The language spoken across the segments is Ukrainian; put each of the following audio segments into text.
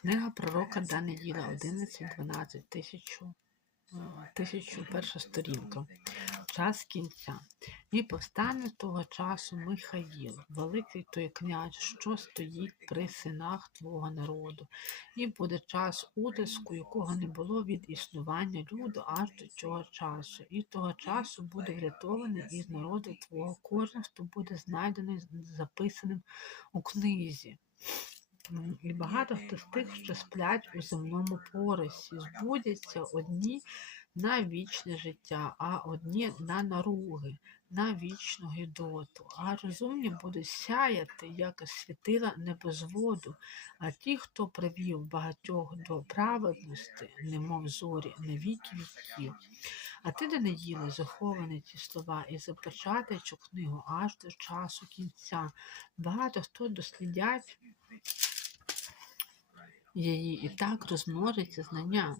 Книга пророка Даниїла 11, 12, тисячу, тисячу перша сторінка. Час кінця. І повстане того часу Михаїл, великий той князь, що стоїть при синах твого народу, і буде час утиску, якого не було від існування люду аж до цього часу. І того часу буде врятований із народу твого кожен, хто буде знайдений записаним у книзі. М, І багато хто з тих, що сплять у земному поросі, збудяться одні на вічне життя, а одні на наруги, на вічну гідоту. А розумні будуть сяяти, як світила небозводу, а ті, хто привів багатьох до праведності, немов зорі, на віки віків. А ти, Даниїле, захований ці слова і запечатай цю книгу аж до часу кінця. Багато хто дослідять її і так розмножиться знання.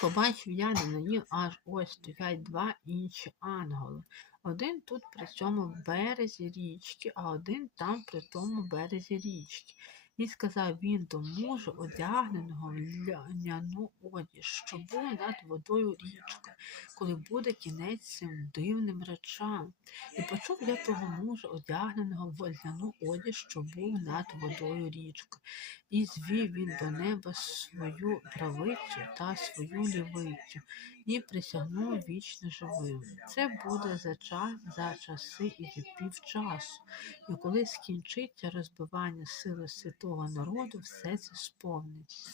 Побачив я на неї аж ось стоять два інші ангели. Один тут при цьому березі річки, а один там при тому березі річки. І сказав він до мужа, одягненого в ляняну одіж, що був над водою річки, коли буде кінець цим дивним речам. І почув я того мужа, одягненого в ляну одіж, що був над водою річки. І звів він до неба свою правицю та свою лівицю, і присягнув вічно живим. Це буде за час, за часи і за півчасу. І коли скінчиться розбивання сили святого народу, все це сповниться.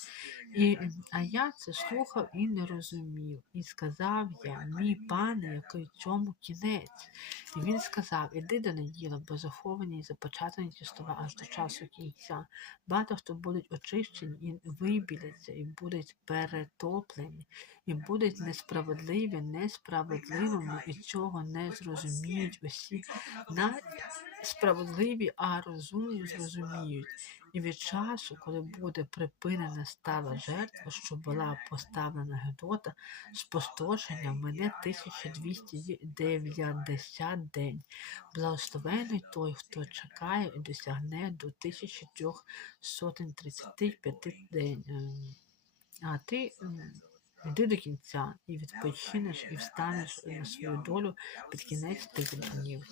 І, а я це слухав і не розумів. І сказав я, мій пане, який цьому кінець. І він сказав: Іди до неділа, бо заховані і запечатані ті слова аж до часу кінця. Багато хто будуть очищені і вибіляться, і будуть перетоплені, і будуть несправедливі, несправедливими, і цього не зрозуміють усі. Навіть справедливі, а розумні зрозуміють. І від часу, коли буде припинена стала жертва, що була поставлена Гедота, спустошення мене 1290 день. Благословений той, хто чекає і досягне до 1335 день. Ем, А ти йди до кінця і відпочинеш, і встанеш на свою долю під кінець тих днів.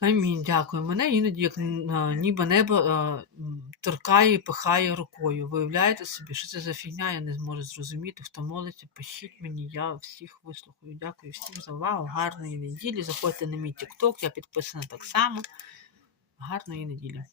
Амінь, дякую. Мене іноді як ніби небо торкає і пихає рукою. Виявляєте собі, що це за фігня, я не зможу зрозуміти. Хто молиться, пишіть мені, я всіх вислухаю. Дякую всім за увагу. Гарної неділі. Заходьте на мій TikTok, я підписана так само. Гарної неділі.